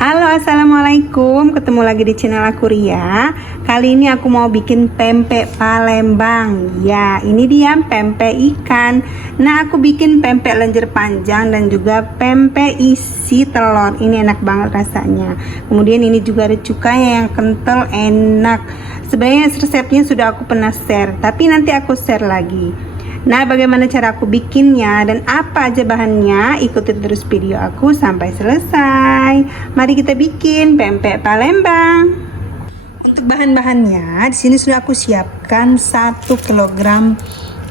Halo, assalamualaikum. Ketemu lagi di channel aku Ria. Kali ini aku mau bikin pempek Palembang. Ya, ini dia pempek ikan. Nah, aku bikin pempek lenjer panjang dan juga pempek isi telur. Ini enak banget rasanya. Kemudian ini juga ada cukai yang kental, enak. Sebenarnya resepnya sudah aku pernah share, tapi nanti aku share lagi. Nah, bagaimana cara aku bikinnya dan apa aja bahannya? Ikuti terus video aku sampai selesai. Mari kita bikin pempek Palembang. Untuk bahan-bahannya, di sini sudah aku siapkan 1 kg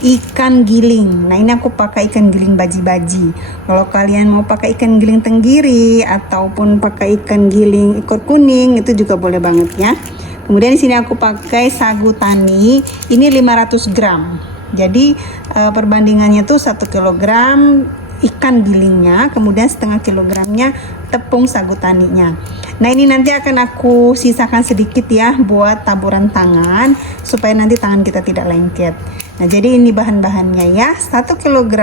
ikan giling. Nah, ini aku pakai ikan giling baji-baji. Kalau kalian mau pakai ikan giling tenggiri ataupun pakai ikan giling ekor kuning, itu juga boleh banget ya. Kemudian di sini aku pakai sagu tani. Ini 500 gram. Jadi perbandingannya tuh 1 kg ikan gilingnya, kemudian setengah kilogramnya tepung sagu taninya. Nah, ini nanti akan aku sisakan sedikit ya buat taburan tangan supaya nanti tangan kita tidak lengket. Nah, jadi ini bahan-bahannya ya, 1 kg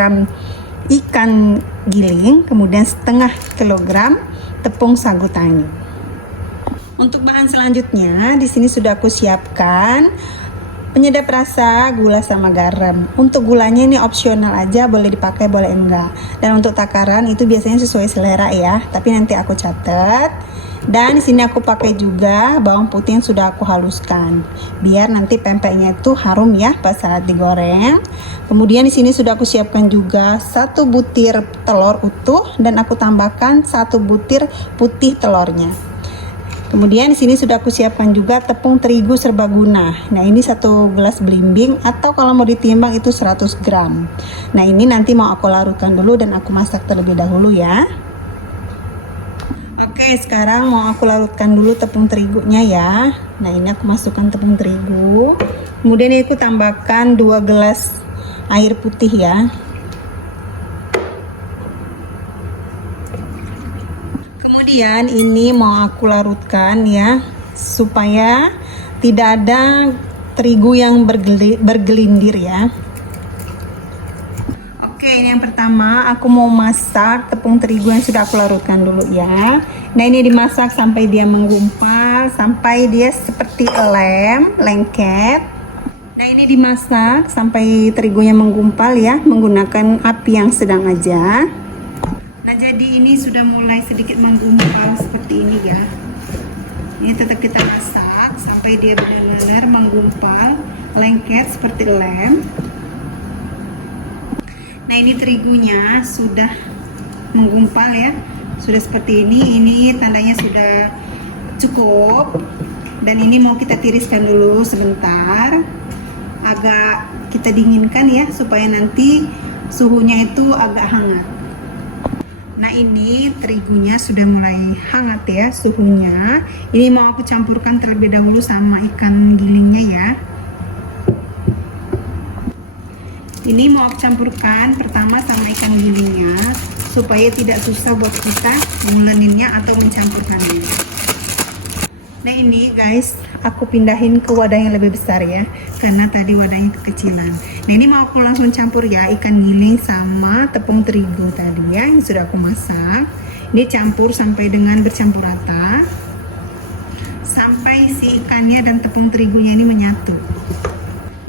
ikan giling, kemudian setengah kilogram tepung sagu tani. Untuk bahan selanjutnya di sini sudah aku siapkan penyedap rasa, gula sama garam. Untuk gulanya ini opsional aja, boleh dipakai boleh enggak. Dan untuk takaran itu biasanya sesuai selera ya, tapi nanti aku catat. Dan di sini aku pakai juga bawang putih yang sudah aku haluskan, biar nanti pempeknya itu harum ya pas saat digoreng. Kemudian di sini sudah aku siapkan juga 1 butir telur utuh dan aku tambahkan 1 butir putih telurnya. Kemudian di sini sudah aku siapkan juga tepung terigu serbaguna. Nah, ini 1 gelas belimbing atau kalau mau ditimbang itu 100 gram. Nah, ini nanti mau aku larutkan dulu dan aku masak terlebih dahulu ya. Oke, sekarang mau aku larutkan dulu tepung terigunya ya. Nah, ini aku masukkan tepung terigu. Kemudian aku tambahkan 2 gelas air putih ya. Kemudian ini mau aku larutkan ya supaya tidak ada terigu yang bergelindir ya. Oke, ini yang pertama aku mau masak tepung terigu yang sudah aku larutkan dulu ya. Nah, ini dimasak sampai dia menggumpal, sampai dia seperti lengket. Nah, ini dimasak sampai terigunya menggumpal ya, menggunakan api yang sedang aja. Jadi ini sudah mulai sedikit menggumpal seperti ini ya. Ini tetap kita masak sampai dia benar-benar menggumpal, lengket seperti lem. Nah, ini terigunya sudah menggumpal ya, sudah seperti ini. Ini tandanya sudah cukup. Dan ini mau kita tiriskan dulu sebentar, agak kita dinginkan ya supaya nanti suhunya itu agak hangat. Nah, ini terigunya sudah mulai hangat ya suhunya. Ini mau aku campurkan terlebih dahulu sama ikan gilingnya ya. Ini mau aku campurkan pertama sama ikan gilingnya supaya tidak susah buat kita nguleninnya atau mencampurkannya. Nah, ini guys, aku pindahin ke wadah yang lebih besar ya, karena tadi wadahnya kekecilan. Nah, ini mau aku langsung campur ya ikan giling sama tepung terigu tadi ya yang sudah aku masak. Ini campur sampai dengan bercampur rata, sampai si ikannya dan tepung terigunya ini menyatu.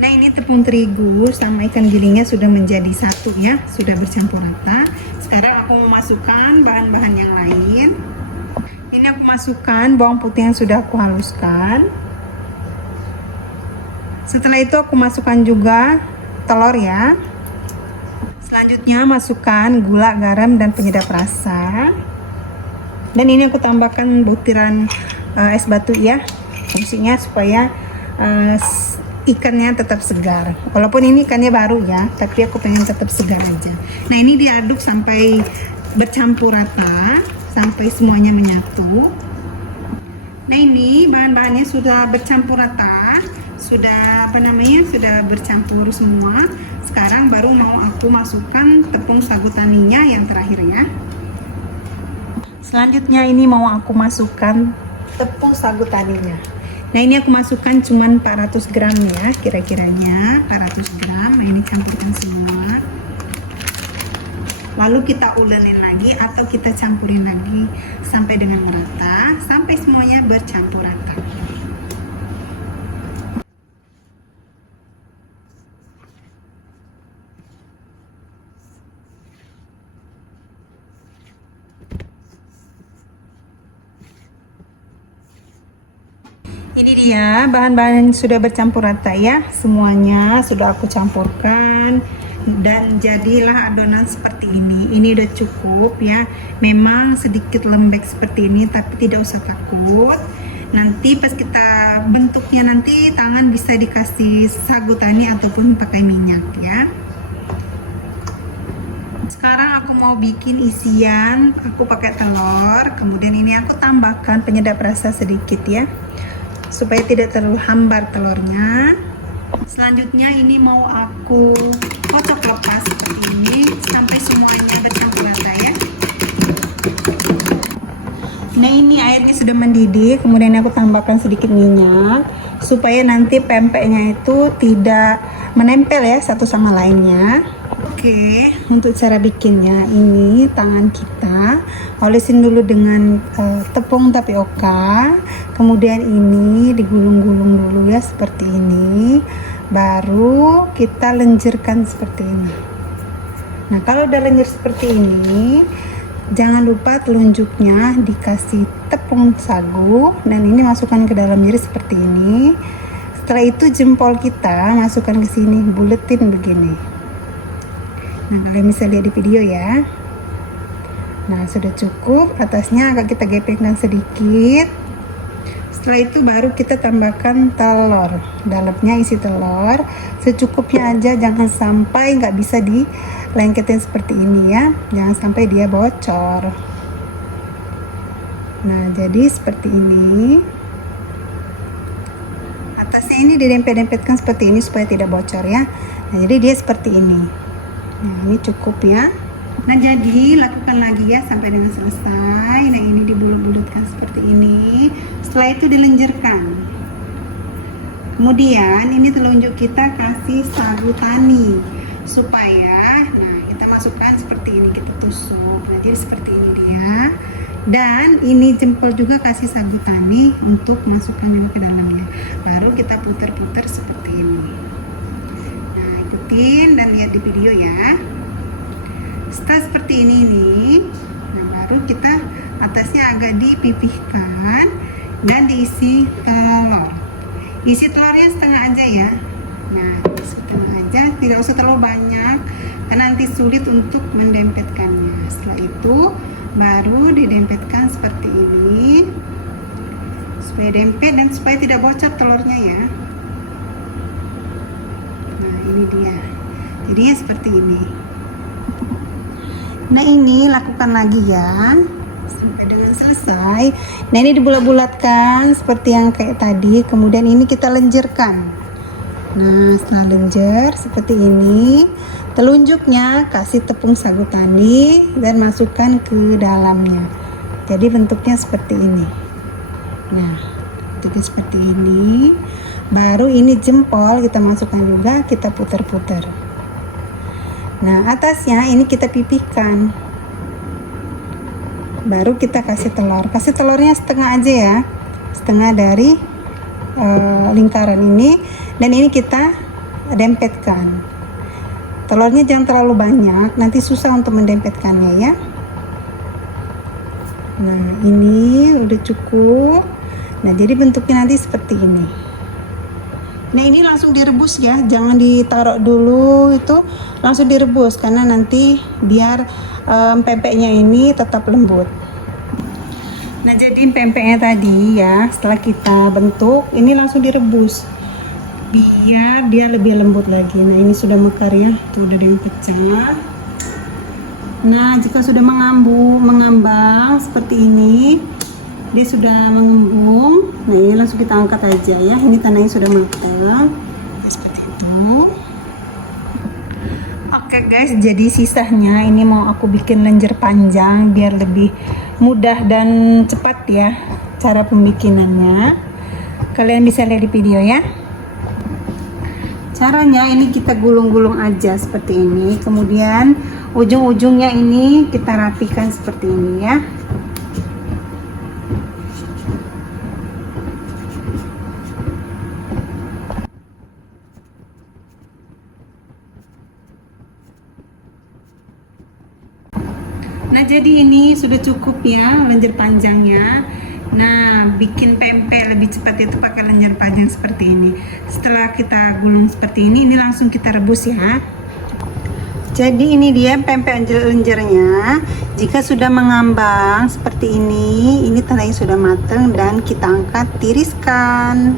Nah, ini tepung terigu sama ikan gilingnya sudah menjadi satu ya, sudah bercampur rata. Sekarang aku mau masukkan bahan-bahan yang lain. Ini aku masukkan bawang putih yang sudah aku haluskan. Setelah itu aku masukkan juga telur ya. Selanjutnya masukkan gula, garam, dan penyedap rasa. Dan ini aku tambahkan butiran es batu ya, fungsinya supaya ikannya tetap segar. Walaupun ini ikannya baru ya, tapi aku pengen tetap segar aja. Nah, ini diaduk sampai bercampur rata, sampai semuanya menyatu. Nah, ini bahan-bahannya sudah bercampur rata, sudah sudah bercampur semua. Sekarang baru mau aku masukkan tepung sagu taninya yang terakhir ya. Selanjutnya ini mau aku masukkan tepung sagu taninya. Nah, ini aku masukkan cuman 400 gram ya, kira-kiranya 400 gram. Nah, ini campurkan semua. lalu kita ulenin lagi atau kita campurin lagi sampai dengan merata, sampai semuanya bercampur rata. Ini dia bahan-bahan sudah bercampur rata ya, semuanya sudah aku campurkan dan jadilah adonan seperti ini. Ini udah cukup ya, memang sedikit lembek seperti ini tapi tidak usah takut. Nanti pas kita bentuknya nanti tangan bisa dikasih sagu tani ataupun pakai minyak ya. Sekarang aku mau bikin isian, aku pakai telur, kemudian ini aku tambahkan penyedap rasa sedikit ya, supaya tidak terlalu hambar telurnya. Selanjutnya ini mau aku kocok lepas seperti ini sampai semuanya bercampur rata ya. Nah ini airnya sudah mendidih, kemudian aku tambahkan sedikit minyak supaya nanti pempeknya itu tidak menempel ya satu sama lainnya. Oke, untuk cara bikinnya ini tangan kita olesin dulu dengan tepung tapioka, kemudian ini digulung-gulung dulu ya seperti ini, baru kita lenjerkan seperti ini. Nah kalau udah lenjer seperti ini, jangan lupa telunjuknya dikasih tepung sagu dan ini masukkan ke dalam jari seperti ini. Setelah itu jempol kita masukkan ke sini, buletin begini. Nah kalian bisa lihat di video ya. Nah sudah cukup, atasnya agak kita gepengkan sedikit. Setelah itu baru kita tambahkan telur, dalamnya isi telur secukupnya aja, jangan sampai nggak bisa dilengketin seperti ini ya, jangan sampai dia bocor. Nah jadi seperti ini, atasnya ini didempet-dempetkan seperti ini supaya tidak bocor ya. Nah jadi dia seperti ini. Nah ini cukup ya. Nah jadi lakukan lagi ya sampai dengan selesai. Nah ini dibulut-bulutkan seperti ini. Setelah itu dilenjerkan. Kemudian ini telunjuk kita kasih sagu tani supaya, nah kita masukkan seperti ini, kita tusuk. Nah jadi seperti ini dia. Dan ini jempol juga kasih sagu tani untuk masukkan juga ke dalamnya. Baru kita putar-putar seperti ini. Dan lihat di video ya. Setelah seperti ini nih, nah baru kita atasnya agak dipipihkan dan diisi telur. Isi telurnya setengah aja ya. Nah setengah aja, tidak usah terlalu banyak karena nanti sulit untuk mendempetkannya. Setelah itu baru didempetkan seperti ini supaya dempet dan supaya tidak bocor telurnya ya. Ini dia, jadinya seperti ini. Nah ini lakukan lagi ya sampai dengan selesai. Nah ini dibulat-bulatkan seperti yang kayak tadi, kemudian ini kita lenjerkan. Nah setelah lenjer seperti ini, telunjuknya kasih tepung sagu tani dan masukkan ke dalamnya. Jadi bentuknya seperti ini. Nah bentuknya seperti ini. Baru ini jempol kita masukkan juga, kita putar-putar. Nah atasnya ini kita pipihkan. Baru kita kasih telur. Kasih telurnya setengah aja ya, setengah dari lingkaran ini. Dan ini kita dempetkan. Telurnya jangan terlalu banyak, nanti susah untuk mendempetkannya ya. Nah ini udah cukup. Nah jadi bentuknya nanti seperti ini. Nah ini langsung direbus ya, jangan ditaruh dulu, itu langsung direbus karena nanti biar pempeknya ini tetap lembut. Nah jadi pempeknya tadi ya setelah kita bentuk ini langsung direbus biar dia lebih lembut lagi. Nah ini sudah mekar ya, tuh udah yang pecah. Nah jika sudah mengambang seperti ini, dia sudah mengembung. Nah ini langsung kita angkat aja ya, ini tandanya sudah matang seperti itu. Oke guys, jadi sisanya ini mau aku bikin lenjer panjang biar lebih mudah dan cepat ya cara pembikinannya. Kalian bisa lihat di video ya. Caranya ini kita gulung-gulung aja seperti ini, kemudian ujung-ujungnya ini kita rapikan seperti ini ya. Nah, jadi ini sudah cukup ya lenjer panjangnya. Nah, bikin pempek lebih cepat itu pakai lenjer panjang seperti ini. Setelah kita gulung seperti ini langsung kita rebus ya. Jadi ini dia pempek lenjernya. Jika sudah mengambang seperti ini tandanya sudah matang dan kita angkat, tiriskan.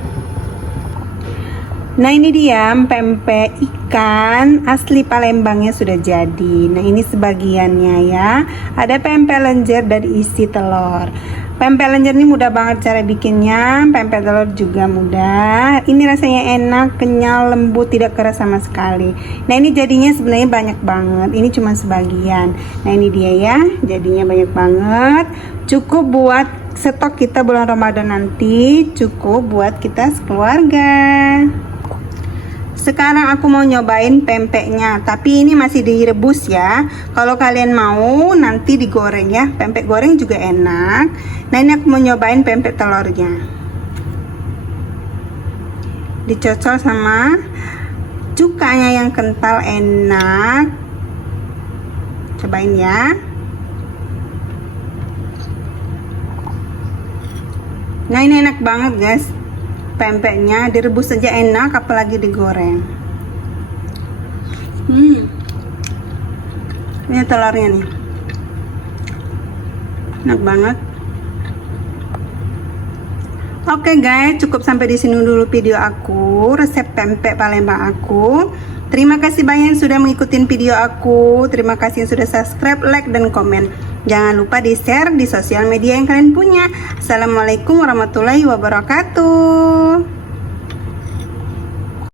Nah, ini dia pempek ikan asli Palembangnya sudah jadi. Nah, ini sebagiannya ya. Ada pempek lenjer dan isi telur. Pempek lenjer ini mudah banget cara bikinnya. Pempek telur juga mudah. Ini rasanya enak, kenyal, lembut, tidak keras sama sekali. Nah, ini jadinya sebenarnya banyak banget. Ini cuma sebagian. Nah, ini dia ya. Jadinya banyak banget. Cukup buat stok kita bulan Ramadan nanti. Cukup buat kita sekeluarga. Sekarang aku mau nyobain pempeknya, tapi ini masih direbus ya. Kalau kalian mau nanti digoreng ya. Pempek goreng juga enak. Nah, ini aku mau nyobain pempek telurnya. Dicocol sama cukanya yang kental, enak. Cobain ya. Nah, ini enak banget guys. Pempeknya direbus saja enak, apalagi digoreng. Ini telurnya nih, enak banget. Oke guys, cukup sampai di sini dulu video aku, resep pempek Palembang aku. Terima kasih banyak yang sudah mengikuti video aku. Terima kasih yang sudah subscribe, like, dan komen. Jangan lupa di share di sosial media yang kalian punya. Assalamualaikum warahmatullahi wabarakatuh.